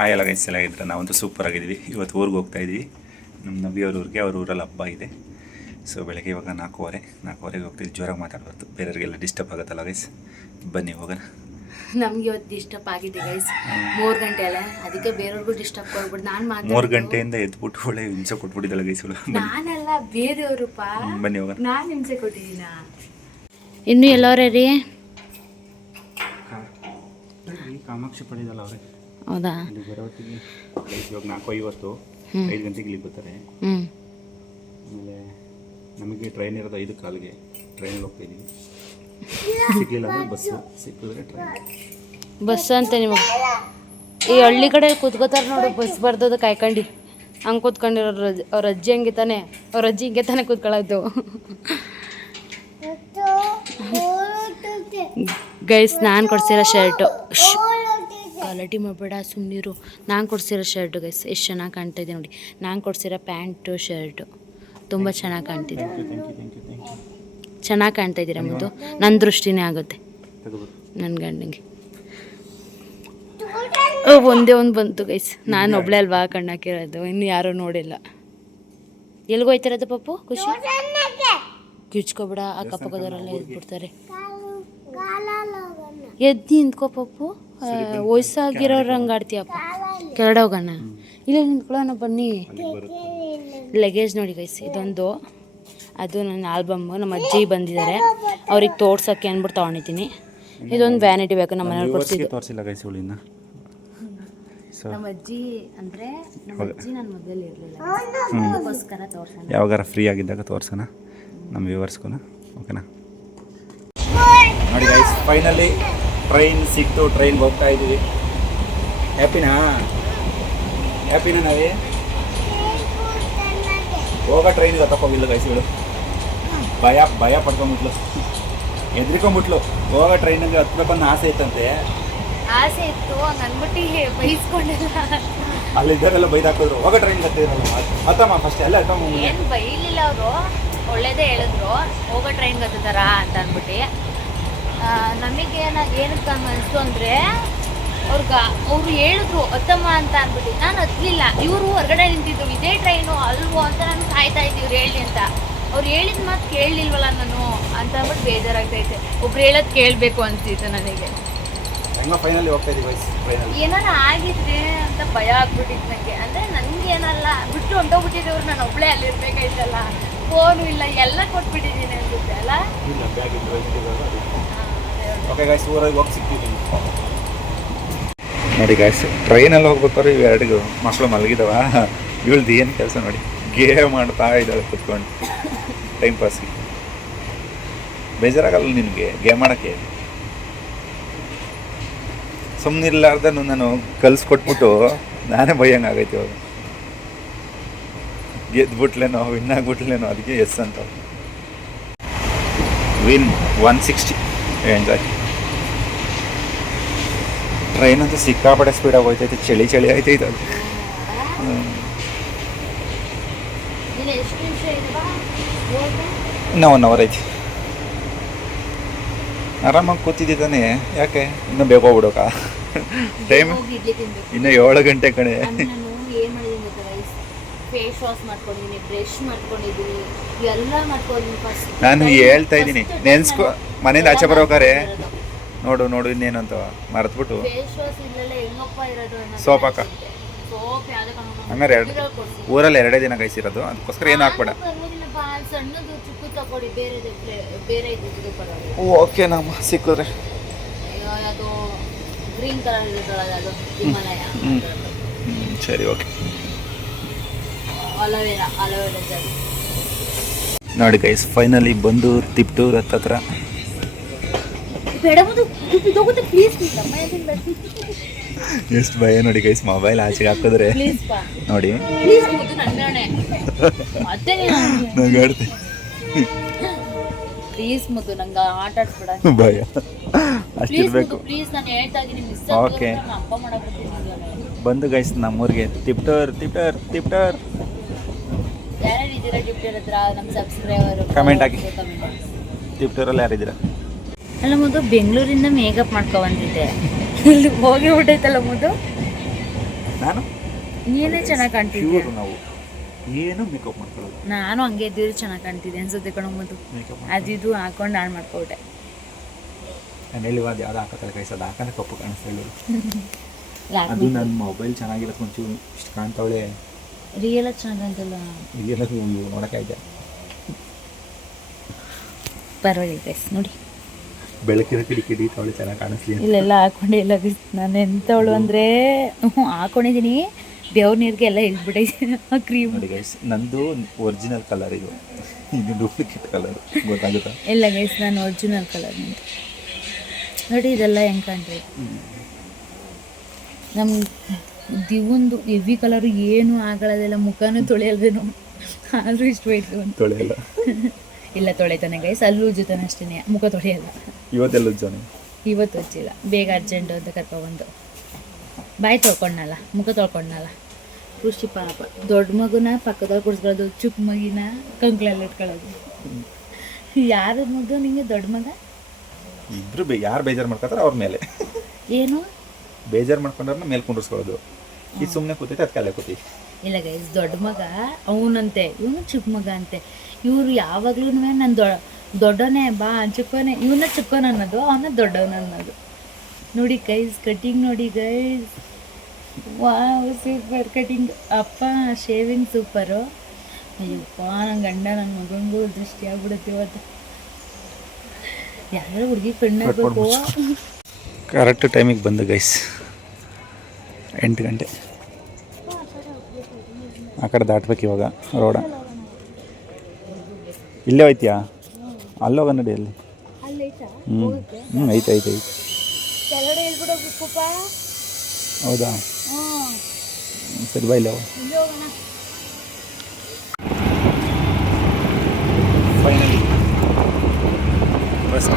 ಆ ಎಲ್ಲ ಗೈಸ್ ಚೆನ್ನಾಗಿದ್ರೆ ಇದ್ರೆ ನಾವಂತೂ ಸೂಪರ್ ಆಗಿದ್ದೀವಿ. ಇವತ್ತು ಊರಿಗೆ ಹೋಗ್ತಾ ಇದ್ದೀವಿ. ನಮ್ಮ ನಬಿಯವ್ರ ಊರಿಗೆ ಅವ್ರ ಊರಲ್ಲಿ ಹಬ್ಬ ಇದೆ. ಸೊ ಬೆಳಗ್ಗೆ ಇವಾಗ ನಾಲ್ಕೂವರೆ ನಾಲ್ಕೂವರೆಗೆ ಹೋಗ್ತೀವಿ ಜೋರಾಗಿ ಮಾತಾಡ್ಬಾರ್ದು. ಬೇರೆಯವ್ರಿಗೆಲ್ಲ ಡಿಸ್ಟರ್ಬ್ ಆಗುತ್ತಲ್ಲ ಗೈಸ್ ಬನ್ನಿ ಹೋಗೋಣ. ನಮ್ಗೆ ಇವತ್ತು ಡಿಸ್ಟರ್ಬ್ ಆಗಿದೆ ಗೈಸ್ ಮೂರು ಗಂಟೆ ಅಲ್ಲ? ಅದಕ್ಕೆ ಬೇರೆಯವ್ರಿಗೂ ಡಿಸ್ಟರ್ಬ್ ಕೊಡ್ಬಿಟ್ಟು ನಾನು ಮಾತಾಡ ಮೂರು ಗಂಟೆಯಿಂದ ಎದ್ಬಿಟ್ಟು ಒಳ್ಳೆ ಹಿಂಸೆ ಕೊಟ್ಬಿಟ್ಟಿದ್ದಲ್ಲ ಗೈಸ್ ನಾನಲ್ಲ ಬೇರೆಯವ್ರಪ್ಪ ಬನ್ನಿ ಹೋಗೋಣ. ನಾನು ಹಿಂಸೆ ಕೊಟ್ಟಿದ್ದೀನ? ಇನ್ನು ಎಲ್ಲವರೇ ರೀ? ಕಾಮಾಕ್ಷಿ ಪಡೆದಲ್ಲ ಅವ್ರೆ. ಹೌದಾ? ಇವಾಗ ನಾಲ್ಕು ಐವತ್ತು ಐದು ಗಂಟೆಗೆ ಇಲ್ಲಿ ಬರ್ತಾರೆ ಹ್ಞೂ ಆಮೇಲೆ ನಮಗೆ ಟ್ರೈನ್ ಇರೋದು ಐದು ಕಾಲಿಗೆ. ಟ್ರೈನಲ್ಲಿ ಹೋಗ್ತಾ ಇದ್ದೀವಿ ಸಿಗ್ಲಿಲ್ಲ ಅಂದರೆ ಬಸ್ಸು ಸಿಕ್ಕಿದ್ರೆ ಟ್ರೈನ್ ಬಸ್ ಅಂತ ನಿಮಗೆ ಈ ಹಳ್ಳಿ ಕಡೆ ಕೂತ್ಕೋತಾರೆ ನೋಡು ಬಸ್ ಬರ್ದದ ಕಾಯ್ಕೊಂಡು. ಹಂಗೆ ಕೂತ್ಕೊಂಡಿರೋ ರಜ್ ಅವ್ರ ಅಜ್ಜಿ ಹಂಗೆ ತಾನೆ. ಅವ್ರ ಅಜ್ಜಿ ಹಿಂಗೆ ತಾನೆ ಕೂತ್ಕೊಳ್ಳೋದು. ಗೈಸ್ ನಾನು ಕೊಡ್ಸಿರೋ ಶರ್ಟು ಕ್ವಾಲಿಟಿ ಮಾಡಬೇಡ ಸುಮ್ಮನಿರು ನಾನು ಕೊಡಿಸಿರೋ ಶರ್ಟು ಗೈಸ್ ಎಷ್ಟು ಚೆನ್ನಾಗಿ ಕಾಣ್ತಾ ಇದೆ ನೋಡಿ. ನಾನು ಕೊಡಿಸಿರೋ ಪ್ಯಾಂಟು ಶರ್ಟು ತುಂಬ ಚೆನ್ನಾಗಿ ಕಾಣ್ತಿದೆ ಚೆನ್ನಾಗಿ ಕಾಣ್ತಾ ಇದ್ದೀರಾ ಮುದ್ದು? ನನ್ನ ದೃಷ್ಟಿನೇ ಆಗುತ್ತೆ. ನನ್ನ ಗಂಡನಿಗೆ ಓ ಒಂದೇ ಒಂದು ಬಂತು ಗೈಸ್ ನಾನು ಒಬ್ಳೆ ಅಲ್ವಾ ಕಣ್ಣಾಕಿರೋದು ಇನ್ನು ಯಾರೂ ನೋಡಿಲ್ಲ. ಎಲ್ಲಿಗೋಯ್ತಿರೋದು ಪಪ್ಪು ಖುಷಿ? ಕಿಚ್ಕೊಬಿಡ ಅಕ್ಕಪಕ್ಕದವರೆಲ್ಲ ಎದ್ಬಿಡ್ತಾರೆ ಎದ್ದು ನಿಂತ್ಕೋ ಪಪ್ಪು. ಆ, ವಯಸ್ಸಾಗಿರೋರು ಹಂಗೆ. ಆಡ್ತೀಯಪ್ಪ ಕೆರಡೋಗೋಣ ಇಲ್ಲ ನಿಂತ್ಕೊಳ್ಳೋಣ ಬನ್ನಿ. ಲಗೇಜ್ ನೋಡಿ ಗೈಸ್ ಇದೊಂದು. ಅದು ನನ್ನ ಆಲ್ಬಮ್ಮು ನಮ್ಮ ಅಜ್ಜಿ ಬಂದಿದ್ದಾರೆ. ಅವ್ರಿಗೆ ತೋರ್ಸೋಕ್ಕೆ ಅಂದ್ಬಿಟ್ಟು ತೊಗೊಂಡಿದ್ದೀನಿ. ಇದೊಂದು ವ್ಯಾನಿಟಿ ಬೇಕು ನಮ್ಮ ಮನೇಲಿ ಕೊಡ್ಸಿದ್ದು. ತೋರಿಸಿಲ್ಲ ಗೈಸ್ ನಮ್ಮ ಅಜ್ಜಿ ಅಂದರೆ ನಮ್ಮ ಅಜ್ಜಿ ನನ್ನ ಮದುವೆಲಿ ಇರಲಿಲ್ಲ. ಅದಕ್ಕೋಸ್ಕರ ತೋರ್ಸೋಣ. ಯಾವಾಗಾರ ಫ್ರೀ ಆಗಿದ್ದಾಗ ತೋರ್ಸೋಣ. ನಮ್ಮ ವ್ಯೂವರ್ಸ್ಗೂ ಓಕೆನಾ ನೋಡಿ ಗೈಸ್ ಫೈನಲಿ ಟ್ರೈನ್ ಸಿಕ್ತು ಟ್ರೈನ್ಗೆ ಹೋಗ್ತಾ ಇದ್ದೀವಿ. ಹ್ಯಾಪಿನಾ? ಹ್ಯಾಪಿನಾ ನಾವೇ? ಹೋಗೋ ಟ್ರೈನಿಗೆ ತಪ್ಪಿಲ್ಲ ಕೈಸಿಗಳು ಭಯ ಭಯ ಪಡ್ಕೊಂಬಿಟ್ಲು ಎದ್ರಿಕೊಂಬಿಟ್ಲು ಹೋಗೋ ಟ್ರೈನ್ ಟ್ರೈನಿಗೆ ಹತ್ಬೇಕನ್ನ ಆಸೆ ಇತ್ತಂತೆ. ಆಸೆ ಇತ್ತು ಅಂದ್ಬಿಟ್ಟು ಬೈಸ್ಕೊಂಡಿಲ್ಲ. ಬೈದ್ ಹಾಕಿದ್ರು ಹೋಗೋ ಟ್ರೈನ್ ಹತ್ತಿದ್ರಲ್ಲ ಹತ್ತಮ್ಮ ಫಸ್ಟ್ ಎಲ್ಲ ಹತ್ತಮ್ಮ ಏನು ಬೈಲಿಲ್ಲ ಅವರು. ಒಳ್ಳೇದೇ ಹೇಳಿದ್ರು. ಹೋಗೋ ಟ್ರೈನ್ ಹತ್ತಿದಾರಾ ಅಂತ ಅಂದ್ಬಿಟ್ಟು. ನಮಗೆ ಏನು ಏನಕ್ಕೆ ಹಂಗೆ ಅನಿಸ್ತು ಅಂದರೆ ಅವ್ರಿಗೆ ಅವರು ಹೇಳಿದ್ರು ಅತ್ತಮ್ಮ ಅಂತ ಅಂದ್ಬಿಟ್ಟು. ನಾನು ಹತ್ತಲಿಲ್ಲ ಇವರು ಹೊರಗಡೆ ನಿಂತಿದ್ರು ಇದೇ ಟ್ರೈನು ಅಲ್ವೋ? ಅಂತ ನಾನು ಕಾಯ್ತಾ ಇದ್ದೀವ್ರು ಹೇಳಿ ಅಂತ. ಅವ್ರು ಹೇಳಿದ ಮಾತು ಕೇಳಲಿಲ್ವಲ್ಲ ನಾನು ಅಂತ ಅಂದ್ಬಿಟ್ಟು ಬೇಜಾರಾಗ್ತೈತೆ. ಒಬ್ರು ಹೇಳೋದು ಕೇಳಬೇಕು ಅನ್ಸಿತ್ತು ನನಗೆ. ಫೈನಲಿ ಹೋಗ್ತಾ ಏನಾರ ಆಗಿದ್ರೆ ಅಂತ ಭಯ ಆಗ್ಬಿಟ್ಟಿತ್ತು ನನಗೆ ಅಂದರೆ ನನಗೆ ಏನಲ್ಲ ಬಿಟ್ಟು ಹೊಂಟೋಗ್ಬಿಟ್ಟಿದ್ದವ್ರು ನಾನು ಒಬ್ಬಳೇ ಅಲ್ಲಿರ್ಬೇಕಾಯ್ತಲ್ಲ. ಫೋನು ಇಲ್ಲ ಎಲ್ಲ ಕೊಟ್ಬಿಟ್ಟಿದ್ದೀನಿ ಅನ್ಸುತ್ತೆ ಅಲ್ಲ? ಓಕೆ ಗಾಯ್ಸ್ ಊರಿಗೆ ಹೋಗಿ ಸಿಗ್ತೀವಿ ನೋಡಿ ಗಾಯ್ಸ್ ಟ್ರೈನಲ್ಲಿ ಹೋಗ್ಬೇಕಾದ್ರೆ ಇವೆರಡಿಗೂ ಮಕ್ಕಳು ಮಲಗಿದವ. ಇವಳ್ದು ಏನು ಕೆಲಸ ನೋಡಿ. ಗೇಮ್ ಮಾಡ್ತಾ ಇದ್ದಾಳೆ ಕುತ್ಕೊಂಡು. ಟೈಮ್ ಪಾಸ್ಗೆ ಬೇಜಾರಾಗಲ್ಲ ನಿನಗೆ? ಗೇಮ್ ಮಾಡೋಕ್ಕೆ ಸುಮ್ಮನಿರ್ಲಾರ್ದ ನಾನು ಕಲ್ಸ್ಕೊಟ್ಬಿಟ್ಟು ನಾನೇ ಭಯಂಗೆ ಆಗೈತೆ ಇವಾಗ. ಗೆದ್ಬಿಟ್ಲೇನೋ ವಿನ್ ಆಗ್ಬಿಟ್ಲೇನೋ ಅದಕ್ಕೆ ಎಸ್ ಅಂತ. ವಿನ್ ಒನ್ ಸಿಕ್ಸ್ಟಿ ಎಂಜಾಯ್ ಟ್ರೈನ್ ಅಂತೂ ಸಿಕ್ಕಾಪಟ್ಟೆ ಸ್ಪೀಡಾಗಿ ಹೋಯ್ತೈತೆ ಚಳಿ ಚಳಿ ಆಯ್ತೈತೆ ಇದು? ಇನ್ನೂ ಒನ್ ಅವರ್ ಐತಿ. ಆರಾಮಾಗಿ ಕೂತಿದ್ದಿದ್ದಾನೆ ಯಾಕೆ? ಇನ್ನೂ ಬೇಗ ಹೋಗ್ಬಿಡೋಕ? ಟೈಮ್ ಇನ್ನೂ ಏಳು ಗಂಟೆ ಕಣೆ. ನಾನು ಏನು ಮಾಡಿದ್ದೀನಿ ಗೊತ್ತಾ ಗೈಸ್ ಫೇಸ್ ವಾಶ್ ಮಾಡ್ಕೊಂಡಿದ್ದೀನಿ ಬ್ರಷ್ ಮಾಡ್ಕೊಂಡಿದ್ದೀನಿ ಎಲ್ಲ ಮಾಡ್ಕೊಂಡಿದ್ದೀನಿ ಫಸ್ಟ್ ನಾನು ಹೇಳ್ತಾ ಇದ್ದೀನಿ ನೆನ್ಸ್ಕೊ ಮನೆಯಿಂದ ಆಚೆ ಬರೋಕಾರೆ? ನೋಡು ನೋಡು ಇನ್ನೇನು ಅಂತ ಮರೆತ್ಬಿಟ್ಟು ಹಾಕ. ಸೋಪ್ ಯಾವ್ದು ಹಂಗಾರೆ ಎರಡು ಊರಲ್ಲಿ ಎರಡೇ ದಿನ ಕಾಯಿಸಿರೋದು ಅದಕ್ಕೋಸ್ಕರ ಏನು ಹಾಕ್ಬೇಡ. ಓಕೆ ನಮ್ಮ ಸಿಕ್ಕಿದ್ರೆ. ಸರಿ ಓಕೆ. ನೋಡಿ ಗೈಸ್ ಫೈನಲಿ ಬಂದು ತಿಪ್ಟೂರ್ ಹತ್ತತ್ರ. ಎಷ್ಟು ಭಯ ನೋಡಿ ಗೈಸ್ ಮೊಬೈಲ್ ಆಚೆಗೆ ಹಾಕಿದ್ರೆ. ನೋಡಿ. ನಂಗೆ ಆಡ್ತೀನಿ ಪ್ಲೀಸ್ ಮುದ್ದು ನಂಗೆ ಆಟ ಆಡ್ಸ್ಬೇಡ ಭಯ. ಪ್ಲೀಸ್ ಅಷ್ಟಿರ್ಬೇಕು ಮುದ್ದು ಪ್ಲೀಸ್ ನಾನು ಹೇಳ್ತಾ ಇದ್ದೀನಿ ಮಿಸ್ Okay. ಹಬ್ಬ ಮಾಡಕ್ಕೆ ಬಂದು ಗೈಸ್ ನಮ್ಮೂರಿಗೆ ತಿಪ್ಟರ್ ತಿಪ್ಟರ್ ತಿಪ್ಟರ್ ಕಮೆಂಟ್ ಹತ್ರ? ನಮ್ಮ ಸಬ್ಸ್ಕ್ರೈಬರ್ ಹಾಕಿ. ತಿಪ್ಟೂರಲ್ಲಿ ಯಾರಿದ್ದೀರಾ? ಅಲ್ಲ ಮುದ್ದು ಬೆಂಗಳೂರಿಂದ ಮೇಕಪ್ ಮಾಡ್ಕೊ ಬಂದಿದ್ದೆ. ಇಲ್ಲಿ ಹೋಗಿ ಬಿಟ್ಟೈತಲ್ಲ ಮುದ್ದು? ನಾನು? ನೀನೇ ಚೆನ್ನಾಗಿ ಕಾಣ್ತಿದ್ದೆ ನಾವು. ಏನು ಮೇಕಪ್ ಮಾಡ್ಕೊಳ್ಳೋದು? ನಾನು ಹಂಗೆ ಇದ್ದಿದ್ರೆ ಚೆನ್ನಾಗಿ ಕಾಣ್ತಿದ್ದೆ ಅನ್ಸುತ್ತೆ ಕಣಮ್ಮದು ಅದು ಇದು ಹಾಕೊಂಡು ನಾನು ಮಾಡ್ಕೊಬಿಟ್ಟೆ. ನಾನು ಹೇಳಿವಾದ ಯಾವ್ದು ಹಾಕತ್ತಲ್ಲ ಕೈಸ್ ಅದು ಹಾಕಂದ್ರೆ ಕಪ್ಪು ಕಾಣಿಸ್ತಾ ಇಲ್ಲ. ಅದು ನನ್ನ ಮೊಬೈಲ್ ಚೆನ್ನಾಗಿರೋದು ಒಂಚೂರು ಇಷ್ಟು ಕಾಣ್ತಾವಳೆ. ರಿಯಲ್ ಚೆನ್ನಾಗಿ ಕಾಣ್ತಿಲ್ಲ? ರಿಯಲ್ ನೋಡೋಕೆ ಇದೆ ಪರವಾಗಿಲ್ಲ ಗೈಸ್ ನೋಡಿ. ಬೆಳಕಿನ ಕಿಡಿಕಿಡಿ ತೊಳೆ ಚೆನ್ನಾಗಿ ಕಾಣಿಸ್ಲಿ. ಇಲ್ಲೆಲ್ಲ ಹಾಕೊಂಡೆ ಇಲ್ಲ ನಾನು ಎಂಥವಳು ಅಂದರೆ ಹ್ಞೂ ಹಾಕೊಂಡಿದ್ದೀನಿ ಬೆವ್ರ ನೀರಿಗೆ ಎಲ್ಲ ಇಳ್ಬಿಟ್ಟಿದ್ದೀನಿ ಆ ಕ್ರೀಮ್ ನೋಡಿ ಗೈಸ್ ನಂದು ಒರಿಜಿನಲ್ ಕಲರ್ ಇದು. ಇದು ಡೂಪ್ಲಿಕೇಟ್ ಕಲರ್ ಗೊತ್ತಾಗುತ್ತಾ? ಇಲ್ಲ ಗೈಸ್ ನಾನು ಒರಿಜಿನಲ್ ಕಲರ್ ನೋಡಿ ಇದೆಲ್ಲ ಹೆಂಗೆ ಕಾಣ್ರಿ ನಮ್ಮ ದಿವಂದು ಹೆವಿ ಕಲರು ಏನು ಆಗಲ್ಲದೆಲ್ಲ ಮುಖನೂ ತೊಳೆಯಲ್ವೇನು ಆದರೂ ಇಷ್ಟು ವೈಟ್ ತೊಳೆಯಲ್ಲ? ಇಲ್ಲ ತೊಳೆತಾನೆ ಗೈಸ್ ಅಲ್ಲೂ ಜೊತೆ ಅಷ್ಟೇ ಮುಖ ತೊಳೆಯಲ್ಲ. ಇವತ್ತೆಲ್ಲ ಜನ ಇವತ್ತು ಉಜ್ಜಿಲ್ಲ. ಬೇಗ ಅರ್ಜೆಂಟು ಅಂತ ಕರ್ಕೊಬಂದು ಬಾಯಿ ತೊಳ್ಕೊಂಡಲ್ಲ ಮುಖ ತೊಳ್ಕೊಂಡಲ್ಲ ಖುಷಿ ಪಾಪ. ದೊಡ್ಡ ಮಗುನ ಪಕ್ಕದಲ್ಲಿ ಕುಡಿಸ್ಕೊಳ್ಳೋದು ಚಿಕ್ಕ ಮಗಿನ ಕಂಕ್ಳಲ್ಲಿ ಇಟ್ಕೊಳ್ಳೋದು. ಯಾರ ಮಗು ನಿಂಗೆ ದೊಡ್ಡ ಮಗ? ಇಬ್ರು ಬೇ ಯಾರು ಬೇಜಾರು ಮಾಡ್ಕೊತಾರೆ ಅವ್ರ ಮೇಲೆ. ಏನು? ಬೇಜಾರು ಮಾಡ್ಕೊಂಡ್ರನ್ನ ಮೇಲೆ ಕುಂಡಿಸ್ಕೊಳ್ಳೋದು ಈ ಸುಮ್ಮನೆ ಕೂತೈತೆ ಅದಕ್ಕೆ ಅಲ್ಲೇ ಕೂತಿ. ಇಲ್ಲ ಗೈಸ್ ದೊಡ್ಡ ಮಗ ಅವನಂತೆ ಇವನು ಚಿಕ್ಕ ಮಗ ಅಂತೆ. ಇವರು ಯಾವಾಗ್ಲೂ ನನ್ನ ದೊ ದೊಡ್ಡವನೇ ಬಾ ಚಿಕ್ಕವನೇ ಇವನ್ನ ಚಿಕ್ಕವನ ಅನ್ನೋದು ಅವನ ದೊಡ್ಡವನ ಅನ್ನೋದು. ನೋಡಿ ಗೈಸ್ ಕಟಿಂಗ್ ನೋಡಿ ಗೈಸ್ ವಾವ್ ಸೂಪರ್ ಕಟಿಂಗ್ ಅಪ್ಪ ಶೇವಿಂಗ್ ಸೂಪರು ಅಯ್ಯಪ್ಪ ನನ್ನ ಗಂಡ ನನ್ನ ಮಗನಿಗೂ ದೃಷ್ಟಿ ಆಗ್ಬಿಡುತ್ತೆ ಇವತ್ತು. ಯಾರು ಹುಡುಗಿ ಕಣ್ಣಾಗಬೇಕು ಕರೆಕ್ಟ್ ಟೈಮಿಗೆ ಬಂದು ಗೈಸ್ ಎಂಟು ಗಂಟೆ. ಆ ಕಡೆ ದಾಟ್ಬೇಕು ಇವಾಗ ರೋಡ. ಇಲ್ಲೇ ಹೋಯ್ತೀಯಾ? ಅಲ್ಲೋಗ ನಡಿ ಅಲ್ಲಿ. ಹ್ಞೂ ಹ್ಞೂ ಐತೆ ಐತೆ ಐತೆ. ಹೌದಾ? ಸರಿ ಬಾಯ್ಲ ಫೈನಲಿ. ಬಸ್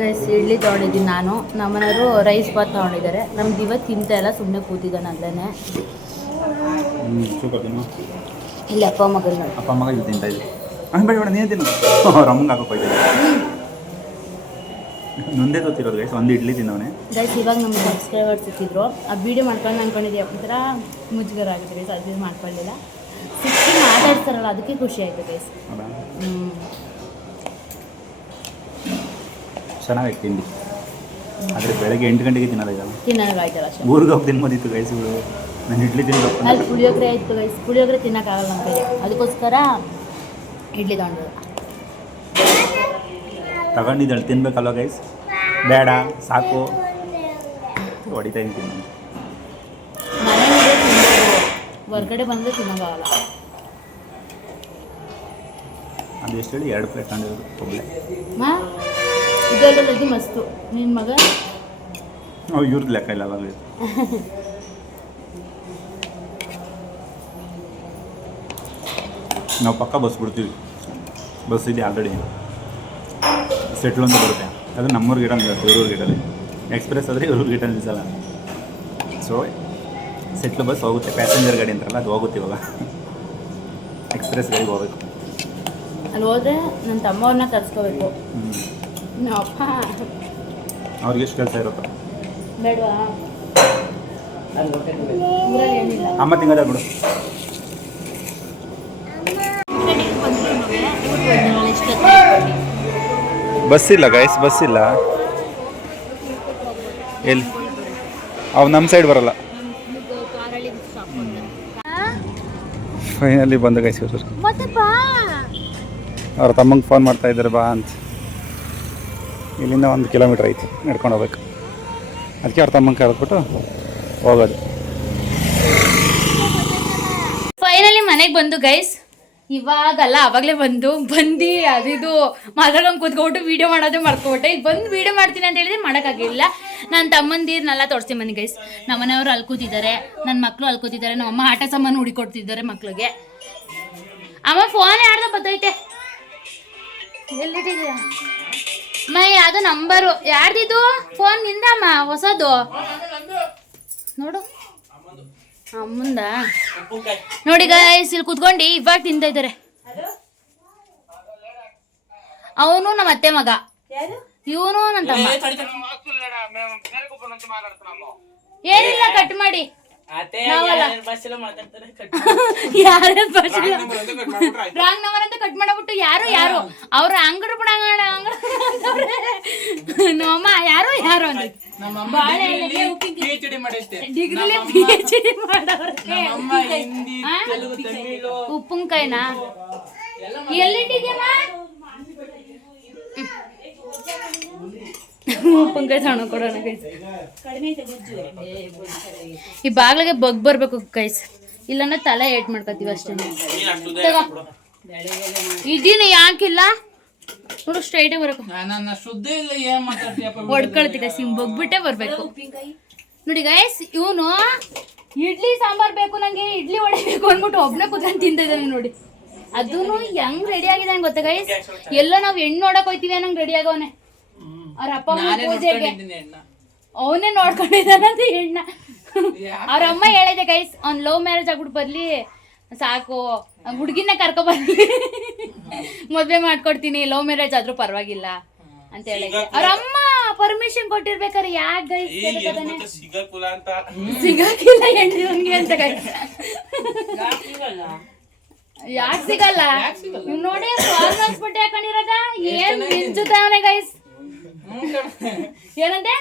ಗೈಸ್ ಇಡ್ಲಿ ತೊಗೊಂಡಿದ್ದೀನಿ ನಾನು. ನಮ್ಮನೆಯವರು ರೈಸ್ ಬಾತ್ ತೊಗೊಂಡಿದ್ದಾರೆ. ನಮ್ಗೆ ಇವತ್ತು ತಿಂತ ಎಲ್ಲ ಸುಮ್ಮನೆ ಕೂತಿದ್ದಾನೆ ಅಲ್ಲೇ ತಿನ್ನು ಇಲ್ಲಿ ಅಪ್ಪ ಮಗನ ಅಪ್ಪ ಮಗ ಇಲ್ಲಿ ತಿಂತಾ ಇದ್ದೆ. ಹಾಂ ಬೇಡ ಬೇಡ ನೀನು ತಿನ್ನು. ಅವ್ರ ಅಮ್ಮಂಗೆ ಹಾಕೋಕೆ ಹೋಯ್ತು. ನೊಂದೇ ಗೊತ್ತಿರೋದು ಗೈಸ್ ಒಂದು ಇಡ್ಲಿ ತಿನ್ನವನೇ. ಗೈಸ್ ಇವಾಗ ನಮ್ಮ ಸಬ್ಸ್ಕ್ರೈಬರ್ಸ್ ಸಿಕ್ಕಿದ್ರು. ಆ ವಿಡಿಯೋ ಮಾಡ್ಕೊಂಡು ಅನ್ಕೊಂಡಿದ್ದೆ ಒಂಥರ ಮುಜುಗರ ಆಗಿದೆ ಗೈಸ್ ಅದು ಮಾಡ್ಕೊಳ್ಳಿಲ್ಲ. ಸಿಕ್ಕಿ ಮಾತಾಡ್ತಾರಲ್ಲ ಅದಕ್ಕೆ ಖುಷಿ ಆಯಿತು ಗೈಸ್ ಚೆನ್ನಾಗೈತೆ ತಿಂಡಿ. ಆದರೆ ಬೆಳಗ್ಗೆ ಎಂಟು ಗಂಟೆಗೆ ತಿನ್ನೋದಾಯ್ತಲ್ಲ ತಿನ್ನೋದಾಯ್ತಲ್ಲ ಊರಿಗೆ ಹೋಗಿ ತಿನ್ಬೋದಿತ್ತು ಗೈಸ್ ನಾನು ಇಡ್ಲಿ ತಿನ್ನಬೇಕು ಅಲ್ಲಿ ಪುಳಿಯೋಗರೆ ಆಯಿತು ಗೈಸ್ ಪುಳಿಯೋಗರೆ ತಿನ್ನೋಕ್ಕಾಗಲ್ಲ ನಮ್ಮ ಕೈಗೆ. ಅದಕ್ಕೋಸ್ಕರ ಇಡ್ಲಿ ತಗೊಂಡು ತಗೊಂಡಿದ್ದಾಳೆ ತಿನ್ಬೇಕಲ್ವ ಗೈಸ್ ಬೇಡ ಸಾಕು. ಹೊಡಿತಾ ಇದ್ದೀನಿ ಹೊರಗಡೆ ಬಂದರೆ ತಿನ್ನೋಕ್ಕಾಗಲ್ಲ. ಅದು ಎಷ್ಟು ಹೇಳಿ? ಎರಡು ಪ್ಲೇಟ್ ತಗೊಂಡಿರೋದು ಒಬ್ಬಳೆ ಲದ್ದಿ ಮಸ್ತು. ನಿನ್ನ ಮಗ? ಇವ್ರದ್ದು ಲೆಕ್ಕ ಇಲ್ಲ ಅವಾಗ. ನಾವು ಪಕ್ಕ ಬಸ್ ಬಿಡ್ತೀವಿ. ಬಸ್ ಇದೆ ಆಲ್ರೆಡಿ ಸೆಟ್ಲ್ ಅಂತ ಬರುತ್ತೆ. ಅದು ನಮ್ಮೂರು ಗಿಡ ಇವ್ರೂರು ಗಿಡಲ್ಲಿ ಎಕ್ಸ್ಪ್ರೆಸ್ ಆದರೆ ಇವ್ರೂರು ಗಿಡ ನಿಲ್ಲಿಸಲ್ಲ ಸೊ ಸೆಟ್ಲ್ ಬಸ್ ಹೋಗುತ್ತೆ. ಪ್ಯಾಸೆಂಜರ್ ಗಾಡಿ ಅಂತಾರಲ್ಲ ಅದು ಹೋಗುತ್ತೆ ಇವಾಗ. ಎಕ್ಸ್ಪ್ರೆಸ್ ಗಾಡಿಗೆ ಹೋಗ್ಬೇಕು. ಅಲ್ಲಿ ಹೋದ್ರೆ ನನ್ನ ತಮ್ಮವ್ರನ್ನ ಕರ್ಸ್ಕೋಬೇಕು. ಅವ್ರಿಗೆ ಎಷ್ಟು ಕೆಲಸ ಇರುತ್ತೆ? ಬೇಡವಾ? ಏನಿಲ್ಲ. ಅಮ್ಮ ತಿಂಗಳ ಬಿಡು. ಬಸ್ ಇಲ್ಲ ಗೈಸ್ ಬಸ್ ಇಲ್ಲ ಎಲ್ಲಿ? ಅವು ನಮ್ಮ ಸೈಡ್ ಬರಲ್ಲ. ಫೈನಲಿ ಬಂದು ಗೈಸ್ ಇವರು ಅವ್ರ ತಮ್ಮಂಗೆ ಫೋನ್ ಮಾಡ್ತಾ ಇದ್ದಾರೆ ಬಾ ಅಂತ. ಇಲ್ಲಿಂದ ಒಂದು ಕಿಲೋಮೀಟ್ರ್ ಐತಿ ನಡ್ಕೊಂಡು ಹೋಗ್ಬೇಕು. ಅದಕ್ಕೆ ಅವ್ರ ತಮ್ಮಂಗೆ ಕರೆದ್ಬಿಟ್ಟು ಹೋಗೋದು. ಫೈನಲಿ ಮನೆಗೆ ಬಂದು ಗೈಸ್ ಇವಾಗಲ್ಲ ಅವಾಗಲೇ ಬಂದು ಬಂದು ಅದಿದು ಮಾತಾಡ್ಕೊಂಡು ಕೂತ್ಕೊಬಿಟ್ಟು ವೀಡಿಯೋ ಮಾಡೋದೇ ಮರ್ಕೊಬಿಟ್ಟೆ ಈಗ ಬಂದು ವೀಡಿಯೋ ಮಾಡ್ತೀನಿ ಅಂತ ಹೇಳಿದ್ರೆ ಮಾಡೋಕ್ಕಾಗಿಲ್ಲ ನನ್ನ ತಮ್ಮಂದಿರ್ನೆಲ್ಲ ತೋರಿಸ್ತೀನಿ ಬನ್ನಿ ಗೈಸ್ ನಮ್ಮನೆಯವರು ಅಲ್ಲಿ ಕೂತಿದ್ದಾರೆ ನನ್ನ ಮಕ್ಕಳು ಅಲ್ಲಿ ಕೂತಿದ್ದಾರೆ ನಮ್ಮಮ್ಮ ಆಟ ಸಾಮಾನು ಹುಡಿಕೊಡ್ತಿದ್ದಾರೆ ಮಕ್ಳಿಗೆ. ಅಮ್ಮ ಫೋನ್ ಯಾರ್ದೋ ಬತ್ತೈತೆ? ಎಲ್ಲಿಟ್ಟಿದ್ಯಾ ಅಮ್ಮ ಯಾವುದು ನಂಬರು ಯಾರ್ದಿದು? ಫೋನ್ ನಿಂದಮ್ಮ ಹೊಸದು? ನೋಡು. ಅಮ್ಮಂದ ನೋಡಿ ಗೈಸ್ ಇಲ್ಲಿ ಕುತ್ಕೊಂಡು ಇವಾಗ ತಿಂತ ಇದ್ದಾರೆ. ಅವನು ನಮ್ಮ ಅತ್ತೆ ಮಗ. ಇವನು ನನ್ನ ತಮ್ಮ. ಏನಿಲ್ಲ ಕಟ್ ಮಾಡಿ. ಯಾರ ರಾಂಗ್ ನಂಬರ್ ಅಂತ ಕಟ್ ಮಾಡಬಿಟ್ಟು ಯಾರು ಯಾರು. ಅವ್ರ ಅಂಗಡಿ ಅಂಗಡ ನಮ್ಮ ಯಾರು ಯಾರು ಅಂತ ಡಿಗ್ರಿಲಿ ಪಿ ಎಚ್ ಡಿ ಆ? ಎಲ್ಲ ಎಲ್ಲಿಟ್ಟಿದ್ಯಮ್ಮ ಕೊಡೋಣ ಗೈಸ್ ಈ ಬಾಗ್ಲಿಗೆ ಬಗ್ ಬರ್ಬೇಕು ಕೈಸ್ ಇಲ್ಲಾಂದ್ರೆ ತಲೆ ಏಟ್ ಮಾಡ್ಕೊತೀವಿ ಅಷ್ಟೇ. ಇದೀನಿ ಯಾಕಿಲ್ಲ? ನೋಡು ಸ್ಟ್ರೈಟ್ ಬರಬೇಕು ನನ್ನ ಕೈಸ್ ಹಿಂಗ್ ಬಗ್ಬಿಟ್ಟೆ ಬರ್ಬೇಕು. ನೋಡಿ ಗೈಸ್ ಇವನು ಇಡ್ಲಿ ಸಾಂಬಾರ್ ಬೇಕು ನಂಗೆ ಇಡ್ಲಿ ವಡೆ ಬೇಕು ಅಂದ್ಬಿಟ್ಟು ಒಬ್ನೇ ಕುತ್ಕೊಂಡು ತಿಂತಿದ್ದಾನೆ ನೋಡಿ. ಅದೂ ಹೆಂಗ್ ರೆಡಿ ಆಗಿದೆ ಗೊತ್ತಾ ಗೈಸ್ ಎಲ್ಲ ನಾವ್ ಹೆಣ್ಣು ನೋಡಕ್ ಹೋಯ್ತೀವಿ ಅನ್ನಂಗ್ ರೆಡಿ ಆಗವನೆ ಅವ್ರ ಅಪ್ಪ ಅಮ್ಮ ನಾನೇ ಪೂಜೆಗೆ ಅವನೇ ನೋಡ್ಕೊಂಡಿದ್ದಾನಂತ ಹೆಣ್ಣ ಅವ್ರ ಅಮ್ಮ ಹೇಳಿದೆ ಗೈಸ್ ಅವ್ನ್ ಲವ್ ಮ್ಯಾರೇಜ್ ಆಗ್ಬಿಟ್ಟು ಬರ್ಲಿ. ಸಾಕು. ಹುಡುಗಿನ ಕರ್ಕೊ ಬರ್ಲಿ. ಮದ್ವೆ ಮಾಡ್ಕೊಡ್ತೀನಿ. ಲವ್ ಮ್ಯಾರೇಜ್ ಆದ್ರೂ ಪರವಾಗಿಲ್ಲ. ಅಂತ ಹೇಳಿದೆ. ಅವ್ರ ಅಮ್ಮ ಪರ್ಮಿಷನ್ ಕೊಟ್ಟಿರ್ಬೇಕಾರೆ ಯಾಕೆ ಗೈಸ್ ಸಿಗಕಿಲ್ಲ ಹೆಂಡ್ರಿ ಅವ್ನಿಗೆ ಅಂತ. ಗೈಸ್ ಯಾಕೆ ಸಿಗಲ್ಲ? ನೀವ್ ನೋಡಿ ಫಾರ್ಮಲ್ಸ್ ಬಟ್ಟೆ ಹಾಕೊಂಡಿರೋದ ಏನ್ ಮಿಂಚುತ್ತಾವನೆ ಗೈಸ್ ಏನಂತೆ?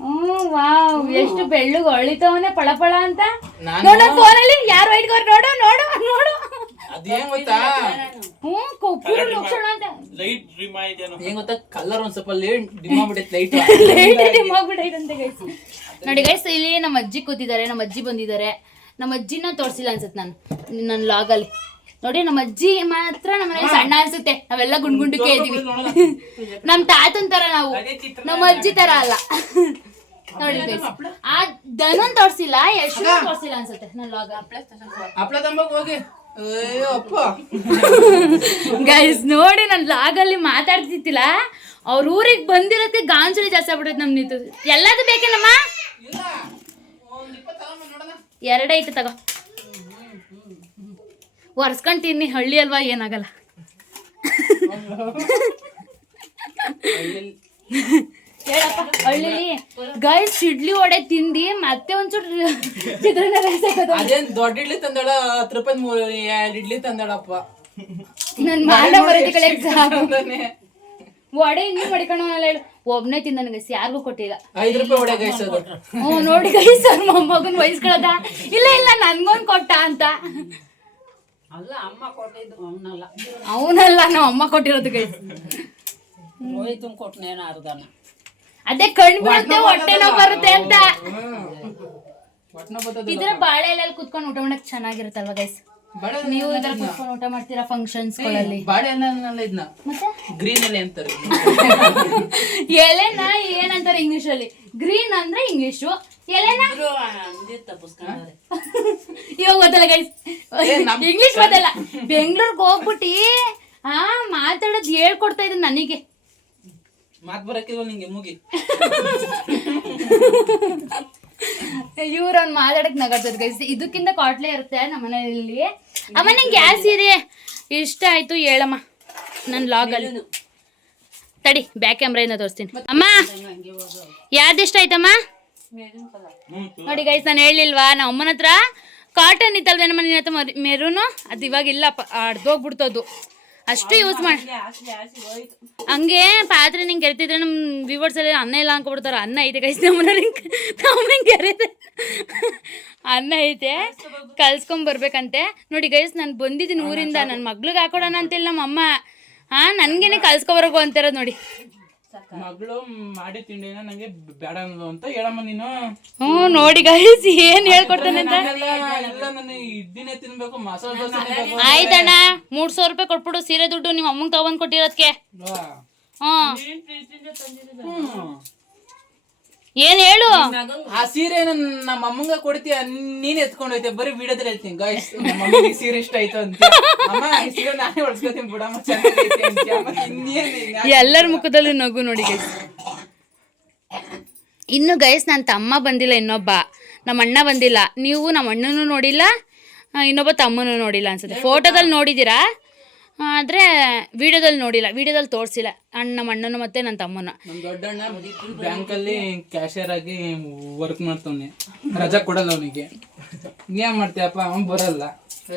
ಹ್ಮ್ ವಾವ್ ಎಷ್ಟು ಬೆಳ್ಳಗ್ ಹೊಳಿತವನೆ ಪಳ ಪಳ ಅಂತ. ನಾನು- ಫೋನ್ ಫೋನಲ್ಲಿ ಯಾರು ಇಟ್ಕೋರ್ ನೋಡು ನೋಡು ನೋಡು. ಅದೇನ್ ಗೊತ್ತಾ? ಹ್ಮ್ ಕೊಪ್ಪು ಲಕ್ಷಣ ಅಂತ. ಏನ್. ಗೊತ್ತಾ? ಕಲರ್ ಒಂದ್ ಸ್ವಲ್ಪ ಲೇಟ್ ಡಿಮ್ ಆಗ್ಬಿಟ್ಟೈತೆ ಲೈಟ್. ಲೈಟ್ ಡಿಮ್ ಆಗ್ಬಿಟ್ಟೈತಂತೆ ಗೈಸ್ ನೋಡಿ ಗೈಸ್ ಇಲ್ಲಿ ನಮ್ಮ ಅಜ್ಜಿ ಕೂತಿದ್ದಾರೆ ನಮ್ಮ ಅಜ್ಜಿ ಬಂದಿದ್ದಾರೆ. ನಮ್ಮ ಅಜ್ಜಿನ ತೋರ್ಸಿಲ್ಲ ಅನ್ಸುತ್ತೆ ನಾನು ನನ್ನ ಲಾಗಲ್ಲಿ ನೋಡಿ ನಮ್ಮ ಅಜ್ಜಿ ಮಾತ್ರ ನಮ್ಮನೆ ಸಣ್ಣ ಅನ್ಸುತ್ತೆ. ನಾವೆಲ್ಲ ಗುಂಡ್ ಕೇಳಿದೀವಿ ಇದೀವಿ ನಮ್ ತಾತನ್ ತರ ನಾವು. ನಮ್ಮ ಅಜ್ಜಿ ತರ ಅಲ್ಲ. ನೋಡಿ ಆ ಧನನ್ ತೋರ್ಸಿಲ್ಲ ಯಶು ತೋರ್ಸಿಲ್ಲ ಅನ್ಸುತ್ತೆ. ನನ್ನ ಲಾಗ ಗೈಸ್ ನೋಡಿ ನಾನು ಲಾಗಲ್ಲಿ ಮಾತಾಡ್ತಿತ್ತಿಲ್ಲ ಅವ್ರ ಊರಿಗೆ ಬಂದಿರತ್ತೆ ಗಾಂಜಲಿ ಜಾಸ್ತಿ ಬಿಡುತ್ತೆ ನಮ್ ನಿಂತು. ಎಲ್ಲದು ಬೇಕೇನಮ್ಮ? ಇಲ್ಲ. ಒಂದ್ ಇಪ್ಪತ್ತು ತಗೊಂಬ ನೋಡೋಣ. ಎರಡೇ ಐತೆ ತಗೋ. ಒರ್ಸ್ಕೊಂಡ್ ತಿನ್ನಿ ಹಳ್ಳಿ ಅಲ್ವಾ ಏನಾಗಲ್ಲ. ಹಳ್ಳಿಲಿ ಗೈಸ್ ಇಡ್ಲಿ ವಡೆ ತಿಂದಿ ಮತ್ತೆ ಒಂಚೂರು ಚಿತ್ರಾನ್ನ ರೈಸ್ ಹಾಕೋದು. ಅದೇನ್ ದೊಡ್ಡ ಇಡ್ಲಿ ತಂದಾಳ ಹತ್ತು ರೂಪಾಯಿ ಮೂರು ಎರಡ್ ಇಡ್ಲಿ ತಂದಾಳಪ್ಪ. ನನ್ ಮಾಡ ಬರೋದಿ ಕಡೆ ವಡೆ ಇನ್ನೂ ಮಡಿಕೊಂಡು ಹೇಳು. ಒಬ್ನೇ ತಿಂದ ಗೈಸ್ ಯಾರಿಗೂ ಕೊಟ್ಟಿಲ್ಲ. ಐದು ರೂಪಾಯಿ ಒಡೆ ಗೈಸ್ ಹ್ಞೂ ನೋಡಿ ಗೈಸ್ ಅವ್ರ ಮೊಮ್ಮಗನ್ ವಯಸ್ಕೊಳದ. ಇಲ್ಲ ಇಲ್ಲ ನನ್ಗೊಂದು ಕೊಟ್ಟ ಅಂತ. ಅಲ್ಲ ಅಮ್ಮ ಕೊಟ್ಟಿದ್ದು ಅವನಲ್ಲ. ಅವನಲ್ಲ ನಮ್ಮ ಅಮ್ಮ ಕೊಟ್ಟಿರೋದು ಗೈಸ್ ಹೋಯ್ತು ಕೊಟ್ಟನೇನೋ ಅರ್ಧನ? ಅದೇ ಕಣ್ ಬೀಳುತ್ತೆ ಹೊಟ್ಟೆ ನೋವು ಬರುತ್ತೆ ಅಂತ. ಇದ್ರೆ ಬಾಳೆ ಎಲೆಯಲ್ಲಿ ಕುತ್ಕೊಂಡು ಊಟ ಮಾಡಕ್ ಚೆನ್ನಾಗಿರುತ್ತಲ್ವಾ ಗೈಸ್ ನೀವು ಇದ್ರ ಕುತ್ಕೊಂಡು ಊಟ ಮಾಡ್ತೀರಾ ಫಂಕ್ಷನ್ಸ್ಗಳಲ್ಲಿ ಬಾಳೆಹಣ್ಣಲ್ಲ ಇದನ್ನ. ಮತ್ತೆ? ಗ್ರೀನ್ ಎಲೆ ಅಂತಾರೆ. ಎಲೆನ ಏನಂತಾರೆ ಇಂಗ್ಲಿಷ್ ಅಲ್ಲಿ? ಗ್ರೀನ್ ಅಂದ್ರೆ ಇಂಗ್ಲಿಷು ಎಲೆನ? ಇವಾಗ ಗೊತ್ತಲ್ಲ ಗೈಸ್ ಇಂಗ್ಲಿಷ್ ಗೊತ್ತಲ್ಲ. ಬೆಂಗ್ಳೂರ್ಗೆ ಹೋಗ್ಬಿಟ್ಟಿ ಆ ಮಾತಾಡೋದ್ ಹೇಳ್ಕೊಡ್ತಾ ಇದ್ದೀನಿ ನನಗೆ. ಮಾತ್ ಬರಕ್ಕೆ ನಿಂಗೆ ಮುಗಿ. ಇವ್ರು ಅವ್ನ್ ಮಾತಾಡಕ್ ನಗಾಡ್ತಾರೆ ಗೈಸ್ ಇದಕ್ಕಿಂತ ಕಾಟ್ಲೆ ಇರುತ್ತೆ ನಮ್ಮ ಮನೆಯಲ್ಲಿ. ಅಮ್ಮ ನಂಗೆ ಗ್ಯಾಸ್ ಇದೆ. ಇಷ್ಟ ಆಯ್ತು ಹೇಳಮ್ಮ. ನನ್ನ ಲಾಗಲ್ಲಿ ತಡಿ ಬ್ಯಾಕ್ ಕ್ಯಾಮ್ರಾಯಿಂದ ತೋರಿಸ್ತೀನಿ. ಅಮ್ಮ ಯಾರ್ದ ಇಷ್ಟ ಆಯ್ತಮ್ಮ? ನೋಡಿ ಗೈಸ್ ನಾನು ಹೇಳಿಲ್ವಾ ನಮ್ಮ ಅಮ್ಮನ ಹತ್ರ ಕಾಟನ್ ಇತ್ತಲ್ವೇನಮ್ಮ ನಿನ್ನ ಹತ್ರ ಮೆರೂನು? ಅದು ಇವಾಗ ಇಲ್ಲಪ್ಪ ಅರ್ಧೋಗ್ಬಿಡ್ತದು ಅಷ್ಟು ಯೂಸ್ ಮಾಡಿ ಹಂಗೆ ಪಾತ್ರೆ ನಿಂಗೆ ಕೆರೆತಿದ್ರೆ ನಮ್ಮ ವಿವರ್ಸ್ ಎಲ್ಲ ಅನ್ನ ಇಲ್ಲ ಅನ್ಕೊಬಿಡ್ತಾರೆ ಅನ್ನ ಐತೆ ಗೈಸ್ ನಮ್ಮನೆ ನಮ್ಮನೆ ಕೆರೆತೆ ಅನ್ನ ಐತೆ. ಕಲ್ಸ್ಕೊಂಡ್ ಬರ್ಬೇಕಂತೆ. ನೋಡಿ ಗೈಸ್ ನಾನು ಬಂದಿದ್ದೀನಿ ಊರಿಂದ. ನನ್ನ ಮಗ್ಳಿಗೆ ಹಾಕೊಡೋಣ ಅಂತಿಲ್ಲ ನಮ್ಮ ಅಮ್ಮ ಹಾ ನನ್ಗೇನೆ ಕಲ್ಸ್ಕೊಬರಕು ಅಂತಿರೋದು ನೋಡಿ. ಮಗಳು ಮಾಡಿ ತಿಂಡಿನ ನಂಗೆ ಬೇಡ ಅಂದ್ಲು ಅಂತ ಹೇಳಮ್ಮ ನೀನು. ಹ್ಞೂ ನೋಡಿ ಗೈಸ್ ಏನ್ ಹೇಳ್ಕೊಡ್ತಾನೆ ಅಂತ? ಎಲ್ಲ ನಾನು ಇಡ್ಲಿನೇ ತಿನ್ಬೇಕು ಮಸಾಲೆ ದೋಸೆ ತಿನ್ಬೇಕು ಆಯ್ತಣ್ಣ ಮೂರ್ ಸಾವಿರ ರೂಪಾಯಿ ಕೊಟ್ಬಿಡು ಸೀರೆ ದುಡ್ಡು ನಿಮ್ಮ ಅಮ್ಮಂಗ್ ತಗೊಂಡ್? ಹ್ಮ್ ಹ್ಮ್. ಏನ್ ಹೇಳು? ಆ ಸೀರೆ ನಮ್ಮ ಅಮ್ಮಂಗ ಕೊಡ್ತೀಯ ನೀನ್ ಎತ್ಕೊಂಡು ಹೋಯ್ತೆ ಬರೀ ಬಿಡದ್ರೆ ಹೇಳ್ತೀನಿ. ಗಾಯ್ಸ್ ನಮ್ಮಮ್ಮಗೆ ಸೀರೆ ಇಷ್ಟ ಆಯ್ತು ಅಂತ. ಅಮ್ಮ ಈ ಸೀರೆ ನಾನೇ ಹೊಡ್ಸ್ಕೊತೀನಿ ಬಿಡಮ್ಮ ಚೆನ್ನಾಗೈತೆ ಅಂತೀಯ. ಮತ್ತೆ ಇನ್ನೇನ್ ಇನ್ನ? ಎಲ್ಲರ ಮುಖದಲ್ಲೂ ನಗು ನೋಡಿ ಗೈಸ್ ಇನ್ನು ಗೈಸ್ ನನ್ನ ತಮ್ಮ ಬಂದಿಲ್ಲ ಇನ್ನೊಬ್ಬ. ನಮ್ಮ ಅಣ್ಣ ಬಂದಿಲ್ಲ. ನೀವು ನಮ್ಮ ಅಣ್ಣನೂ ನೋಡಿಲ್ಲ ಆ, ಇನ್ನೊಬ್ಬ ತಮ್ಮನೂ ನೋಡಿಲ್ಲ ಅನ್ಸುತ್ತೆ. ಫೋಟೋದಲ್ಲಿ ನೋಡಿದ್ದೀರಾ? ಆದರೆ ವಿಡಿಯೋದಲ್ಲಿ ನೋಡಿಲ್ಲ ವಿಡಿಯೋದಲ್ಲಿ ತೋರಿಸಿಲ್ಲ. ಅಣ್ಣ ನಮ್ಮ ಅಣ್ಣನ ಮತ್ತು ನನ್ನ ತಮ್ಮನ. ಬ್ಯಾಂಕ್ ದೊಡ್ಡಣ್ಣ ಬ್ಯಾಂಕಲ್ಲಿ ಕ್ಯಾಶಿಯರ್ ಆಗಿ ವರ್ಕ್ ಮಾಡ್ತಾನೆ ರಜಾ ಕೊಡಲ್ಲ ಅವನಿಗೆ. ಏನ್ ಮಾಡ್ತೀಯಪ್ಪ? ಅವನ್ ಬರಲ್ಲ.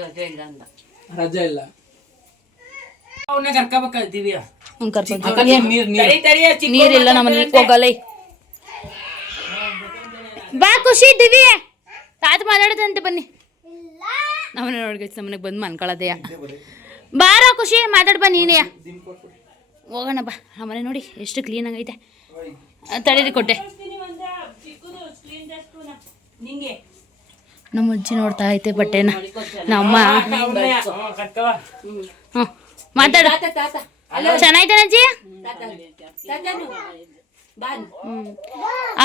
ರಜೆ ಇಲ್ಲ ಅಂದ. ರಜಾ ಇಲ್ಲ. ಅವನ್ನ ಕರ್ಕೋಬೇಕಲ್ಲ ದಿವ್ಯ ಅವ್ನ್ ಕರ್ಕೊಂಡ್ ಅಕ್ಕ, ನೀರ್ ನೀರಿಲ್ಲ ನಮ್ಮಲ್ಲಿ ಹೋಗಲ್ಲ ಬಾ ಖುಷಿ ದಿವಿ ತಾತ ಮಾತಾಡೋದಂತೆ ಬನ್ನಿ. ನಮ್ಮನೆ ನೋಡ್ಗೆ ನಮ್ಮನೆಗೆ ಬಂದು ಮನ್ಕೊಳ್ಳೋದೆಯ ಬಾರ ಖುಷಿ ಮಾತಾಡ್ಬಾ ನೀನೇ. ಹೋಗೋಣ ಬಾ ಮನೆ ನೋಡಿ ಎಷ್ಟು ಕ್ಲೀನ್ ಆಗೈತೆ. ತಳಿರಿ ತಡೀರಿ ಕೊಟ್ಟೆ. ನಿಂಗೆ ನಮ್ಮ ಅಜ್ಜಿ ನೋಡ್ತಾ ಐತೆ ಬಟ್ಟೆನ. ನಮ್ಮ ಮಾತಾಡ. ಚೆನ್ನಾಯ್ತಾನ ಅಜ್ಜಿ.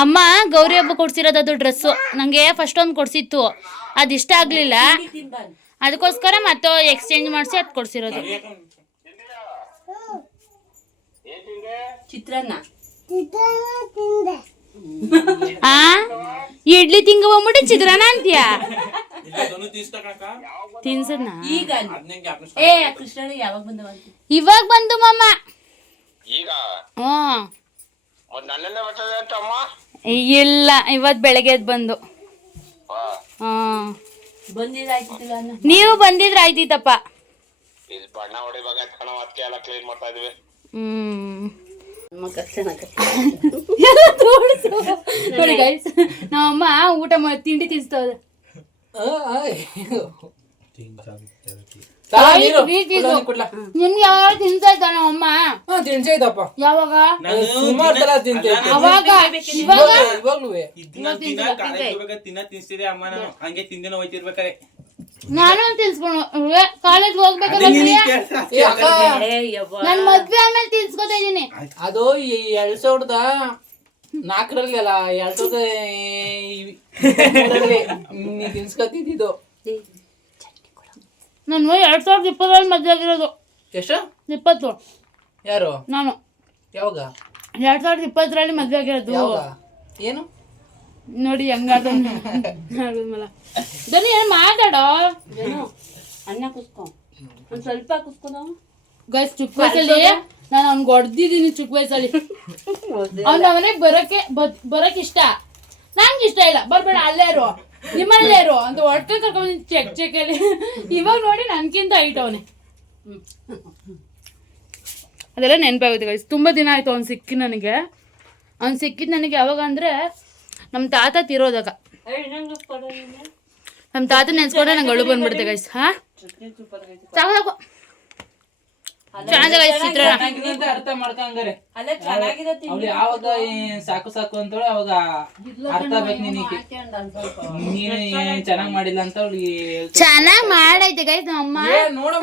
ಅಮ್ಮ ಗೌರಿ ಹಬ್ಬ ಕೊಡ್ಸಿರೋದು ಅದು ಡ್ರೆಸ್ಸು ನನಗೆ ಫಸ್ಟ್ ಒಂದು ಕೊಡ್ಸಿತ್ತು. ಅದಿಷ್ಟ ಇಷ್ಟ ಆಗಲಿಲ್ಲ. ಅದಕ್ಕೋಸ್ಕರ ಮತ್ತೆ ಎಕ್ಸ್ಚೇಂಜ್ ಮಾಡಿಸಿ ಅದು ಕೊಡ್ಸಿರೋದು. ಚಿತ್ರಾನ್ನ. ಆ? ಇಡ್ಲಿ ತಿಂಗ ಹೋಗ್ಬಿಟ್ಟು ಚಿತ್ರಾನ್ನ ಅಂತೀಯ? ತಿನ್ಸದ್ನ? ಈಗ ಏ ಕೃಷ್ಣನಿಗೆ ಯಾವಾಗ ಬಂದವಂತ ಇವಾಗ ಬಂದು ಮಮ್ಮ ಈಗ? ಇಲ್ಲ ಇವತ್ತು ಬೆಳಗ್ಗೆ ಎದ್ದು ಬಂದು. ಹಾಂ ನೀವು ಬಂದಿದ್ರೆ ಆಯ್ತಿತ್ತಪ್ಪ. ಇದು ಬಣ್ಣ ಹೊಡಿಬೇಕಂತ ಕಣ ಅದಕ್ಕೆ ಎಲ್ಲ ಕ್ಲೀನ್ ಮಾಡ್ತಾ ಇದೀವಿ. ಹ್ಮ್. ನಮ್ಮ ನೋಡಿ ಗೈಸ್ ನಮ್ಮಮ್ಮ ಊಟ ಮಾಡಿ ತಿಂಡಿ ತಿನ್ಸ್ತವ್ರೆ. ಯಾವಾಗ ತಿನ್ಸಾಯ್ತ ನಮ್ಮಮ್ಮ ತಿನ್ಸೇ ಇದಪ್ಪ ಯಾವಾಗ? ಸುಮಾರು ತರ ತಿಂತೈತೆ ಅವಾಗ? ಇವಾಗ? ಇವಾಗ್ಲೂ ತಿನ್ನ ತಿನ್ಸ್ತಿದೆ ಅಮ್ಮ ನಾನು. ಹಂಗೆ ತಿಂದಿನ ಹೋಯ್ತಿರ್ಬೇಕಾರೆ ನಾನು ತಿನ್ಸ್ಕೊಂಡು ಕಾಲೇಜ್ ಹೋಗ್ಬೇಕಲ್ಲ ನನ್ ಮದ್ವೆ ಆಮೇಲೆ ತಿನ್ಸ್ಕೊತಾ ಇದೀನಿ ಅದು ಈ ಎರಡ್ ಸಾವಿರದ ನಾಲ್ಕರಲ್ಲಿ ಅಲ್ಲ ಎರಡ್ ಸಾವಿರದ ತಿನ್ಸ್ಕೊತಿದ್ದು ನಾನು ಎರಡ್ ಸಾವಿರದ ಇಪ್ಪತ್ತರಲ್ಲಿ ಮದ್ವೆ ಆಗಿರೋದು. ಎಷ್ಟು? ಇಪ್ಪತ್ತು. ಯಾರು? ನಾನು. ಯಾವಾಗ? ಎರಡ್ ಸಾವಿರದ ಇಪ್ಪತ್ತರಲ್ಲಿ ಮದ್ವೆ ಆಗಿರೋದು. ಏನು? ನೋಡಿ ಹಂಗಾದ ಬನ್ನಿ ಏನ್ ಮಾತಾಡೋ? ಏನು? ಅನ್ನ ಕುಸ್ಕೊ. ಒಂದ್ ಸ್ವಲ್ಪ ಕುಸ್ಕೊದ ಗೈಸ್ ಚಿಕ್ಕ ವಯಸ್ಸಲ್ಲಿ ನಾನು ಅವ್ನ್ಗೆ ಹೊಡ್ದಿದ್ದೀನಿ ಚಿಕ್ಕ ವಯಸ್ಸಲ್ಲಿ. ಅವ್ನ ಮನೆಗೆ ಬರೋಕ್ಕೆ ಬರೋಕ್ಕೆ ಬರಕ್ ಇಷ್ಟ ನಂಗೆ ಇಷ್ಟ ಇಲ್ಲ. ಬರ್ಬೇಡ ಅಲ್ಲೇ ಇರು. ನಿಮ್ಮಲ್ಲೇ ಇರೋ. ಅಂತ ಒಟ್ಟು ಕರ್ಕೊಂಡು ಚೆಕ್ ಚೆಕ್ ಅಲ್ಲಿ. ಇವಾಗ ನೋಡಿ ನನ್ಕಿಂತ ಐಟ್ ಅವನೇ. ಅದೆಲ್ಲ ನೆನಪಾಗುತ್ತೆ ಗೈಸ್ ತುಂಬ ದಿನ ಆಯ್ತು ಅವ್ನು ಸಿಕ್ಕಿ ನನಗೆ. ಅವ್ನು ಸಿಕ್ಕಿದ್ದು ನನಗೆ ಯಾವಾಗ ಅಂದರೆ ನಮ್ಮ ತಾತ ತಿರೋದಾಗ. ನಮ್ಮ ತಾತ ನೆನ್ಸ್ಕೊಂಡ್ರೆ ನಂಗೆ ಅಳು ಬಂದ್ಬಿಡುತ್ತೆ ಗೈಸ್ ಹಾ? ಸಾಕು ಸಾಕು. ಅರ್ಥ ಮಾಡ್ಕಂಗಾರೆ. ಅಲ್ಲ ಚೆನ್ನಾಗಿದೆ ಅವ್ಳು ಯಾವಾಗ ಸಾಕು ಸಾಕು ಅಂತೇಳಿ ಅವಾಗ ಅರ್ಥ ಬೇಕು ನಿನಗೆ. ನೀನು ಚೆನ್ನಾಗ್ ಮಾಡಿಲ್ಲ ಅಂತ ಅವ್ಳಿಗೆ ಚೆನ್ನಾಗ್ ಮಾಡೈತೆ ಗೈಸ್ ಅಮ್ಮ. ಏ, ನೋಡು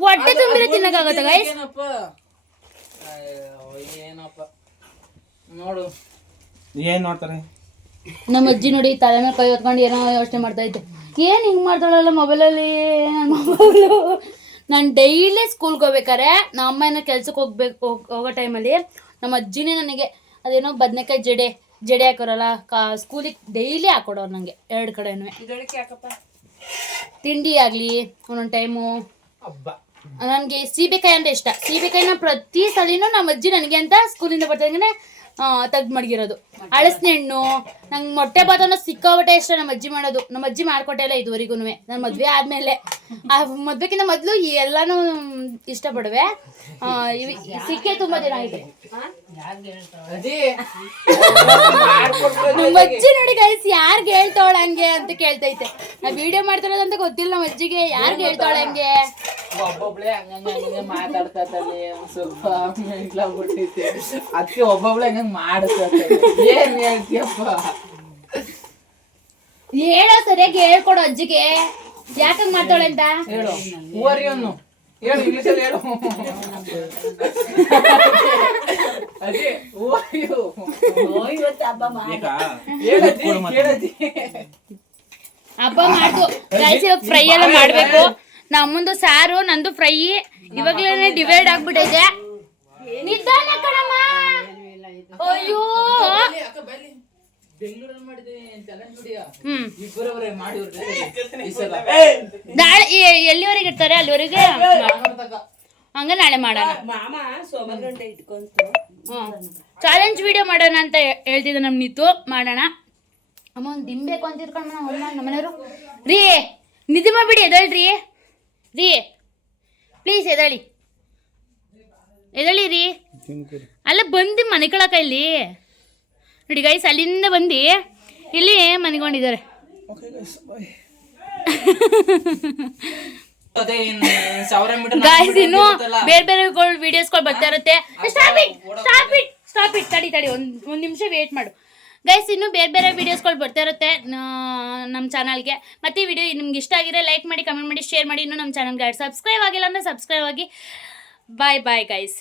ಹೊಟ್ಟೆ ತುಂಬಿರ ತುಂಬಿರೋ ಗೈಸ್ ತಿನ್ನಕ್ಕಾಗತ್ತಾ ಏನಪ್ಪ? ಏನಪ್ಪ? ನೋಡು. ಏನ್ ನೋಡ್ತಾರೆ? ನಮ್ಮ ಅಜ್ಜಿ ನೋಡಿ ತಲೆ ಮೇಲೆ ಕೈ ಹೊತ್ಕೊಂಡು ಏನೋ ಯೋಚನೆ ಮಾಡ್ತಾ ಇದ್ದೆ. ಏನ್ ಹಿಂಗ್ ಮಾಡ್ತಾಳಲ್ಲ ಮೊಬೈಲಲ್ಲಿ ನನ್ನ ಮೊಬೈಲು ನಾನು ಡೈಲಿ ಸ್ಕೂಲ್ಗೆ ಹೋಗ್ಬೇಕಾರೆ ನಮ್ಮ ಅಮ್ಮ ಏನೋ ಕೆಲ್ಸಕ್ಕೆ ಹೋಗ್ಬೇಕು ಹೋಗ್- ಹೋಗೋ ಟೈಮಲ್ಲಿ ನಮ್ಮ ಅಜ್ಜಿನೇ ನನಗೆ ಅದೇನೋ ಬದನೆಕಾಯಿ ಜಡೆ ಜಡೆ ಹಾಕೋರಲ್ಲ ಕಾ ಸ್ಕೂಲಿಗೆ ಡೈಲಿ ಹಾಕೊಡೋರು ನನಗೆ ಎರಡು ಕಡೆನೂ. ತಿಂಡಿ ಆಗಲಿ ಒಂದೊಂದು ಟೈಮು ನನಗೆ ಸೀಬೆಕಾಯಿ ಅಂದರೆ ಇಷ್ಟ. ಸೀಬೆಕಾಯಿನ ಪ್ರತಿ ಸಲಿನೂ ನಮ್ಮ ಅಜ್ಜಿ ನನಗೆ ಅಂತ ಸ್ಕೂಲಿಂದ ಬರ್ತಾನೆ ತೆಗ್ದು ಮಡಗಿರೋದು. ಹಳಸಿನ ಹಣ್ಣು ನಂಗೆ ಮೊಟ್ಟೆ ಭಾತ ಅನ್ನೋ ಸಿಕ್ಕಾಬಟ್ಟೆ ಇಷ್ಟ ನಮ್ಮ ಅಜ್ಜಿ ಮಾಡೋದು. ನಮ್ಮ ಅಜ್ಜಿ ಮಾಡ್ಕೊಟ್ಟೆ ಇಲ್ಲ ಇದುವರೆಗೂ ನನ್ನ ಮದುವೆ ಆದಮೇಲೆ. ಆ ಮದುವೆಕ್ಕಿಂತ ಮೊದಲು ಎಲ್ಲಾನು ಇಷ್ಟಪಡುವೆ. ಸಿಕ್ಕೇ ತುಂಬ ದಿನ ಆಯಿತು. ಅಜ್ಜಿ ನೋಡಿ ಗೈಸ್ ಯಾರ್ಗೆ ಹೇಳ್ತಾವಳ ಹಂಗೆ ಅಂತ ಕೇಳ್ತೈತೆ. ನಾ ವಿಡಿಯೋ ಮಾಡ್ತಿರೋದಂತ ಗೊತ್ತಿಲ್ಲ ನಮ್ಮ ಅಜ್ಜಿಗೆ ಯಾರ್ಗೆ ಹೇಳ್ತಾವಳ ಹಂಗೆ? ಒಬ್ಬೊಬ್ಳೆ ಹಂಗ ಹಂಗಂಗೆ ಸ್ವಲ್ಪ ಅದಕ್ಕೆ ಒಬ್ಬೊಬ್ಳೆ ಮಾಡಿಸ್ತಾತಲ್ಲಿ ಏನ್ ಹೇಳ್ತೀಯಪ್ಪ? ಹೇಳೋ ಸರಿಯಾಗಿ ಹೇಳ್ಕೊಡು ಅಜ್ಜಿಗೆ. ಯಾಕಂಗ್ ಮಾತಾಳೆ ಅಂತ? ಹೇಳು. ಹೇಳು ಇಂಗ್ಲೀಷಲ್ಲಿ ಹೇಳು. ಅದೇ ಓರಿಯು ಇವತ್ತು ಹಬ್ಬ ಮಾಡಿ. ಮಾಡ್ದು ಗೈಸ್ ಇವಾಗ ಫ್ರೈ ಎಲ್ಲ ಮಾಡ್ಬೇಕು. ನಮ್ಮಂದು ಸಾರು ನಂದು ಫ್ರೈ ಇವಾಗ್ಲೇ ಡಿವೈಡ್ ಆಗ್ಬಿಟ್ಟೈತೆ ನಿಧಾನ ಕಣಮ್ಮ. ಅಯ್ಯೋ. ಹ್ಮ್. ಇಬ್ಬರವರೇ ಮಾಡಿವ್ರು ಈ ಸಲ ನಾಳೆ ಎ- ಎಲ್ಲಿವರೆಗೆ ಇರ್ತಾರೆ? ಅಲ್ಲಿವರೆಗೆ. ಹಂಗ ನಾಳೆ ಮಾಡೋಣ. ಮಾಮ ಸೋಮವಾರ ಗಂಟೆ ಇಟ್ಕೊಂತು ಚಾಲೆಂಜ್ ವಿಡಿಯೋ ಮಾಡೋಣ ಅಂತ ಹೇಳ್ತಿದ್ದೆ ನಮ್ಮ ನಿತು. ಮಾಡೋಣ. ಅಮ್ಮ ಒಂದು ದಿಂಬೇಕು ಅಂತ ಇರ್ಕೊಂಡು ನಮ್ಮ ಅಮ್ಮ ಮನೆಯವರು. ರೀ ನಿಧಿ ಬಿಡಿ ಎದಳ್ರಿ ರೀ ಪ್ಲೀಸ್ ಎದಳಿ ಎದಳಿ ರೀ. ಅಲ್ಲ ಬಂದು ಮನೆ ಕಳಕ ಇಲ್ಲಿ. ನೋಡಿ ಗೈಸ್ ಅಲ್ಲಿಂದ ಬಂದು ಇಲ್ಲಿ ಮನೆಗೊಂಡಿದ್ದಾರೆ. ಅದೇ ಇನ್ ಸಾವಿರ ಮೀಟರ್ ಗಾಯ್ಸ್ ಇನ್ನು ಬೇರೆ ಬೇರೆ ವಿಡಿಯೋಸ್ಗಳು ಬರ್ತಾ ಇರುತ್ತೆ. Stop it stop it stop it ತಡಿ ತಡಿ ಒಂದು ಒಂದು ನಿಮಿಷ ವೇಟ್ ಮಾಡು. ಗೈಸ್ ಇನ್ನು ಬೇರೆ ಬೇರೆ ವಿಡಿಯೋಸ್ಗಳು ಬರ್ತಾ ಇರುತ್ತೆ ನಮ್ಮ ಚಾನಲ್ಗೆ ಮತ್ತೆ ಈ ವಿಡಿಯೋ ನಿಮ್ಗೆ ಇಷ್ಟ ಆಗಿದ್ರೆ ಲೈಕ್ ಮಾಡಿ ಕಮೆಂಟ್ ಮಾಡಿ ಶೇರ್ ಮಾಡಿ. ಇನ್ನು ನಮ್ಮ ಚಾನಲ್ಗೆ ಸಬ್ಸ್ಕ್ರೈಬ್ ಆಗಿಲ್ಲ ಅಂದ್ರೆ ಸಬ್ಸ್ಕ್ರೈಬ್ ಆಗಿ. ಬಾಯ್ ಬಾಯ್ ಗೈಸ್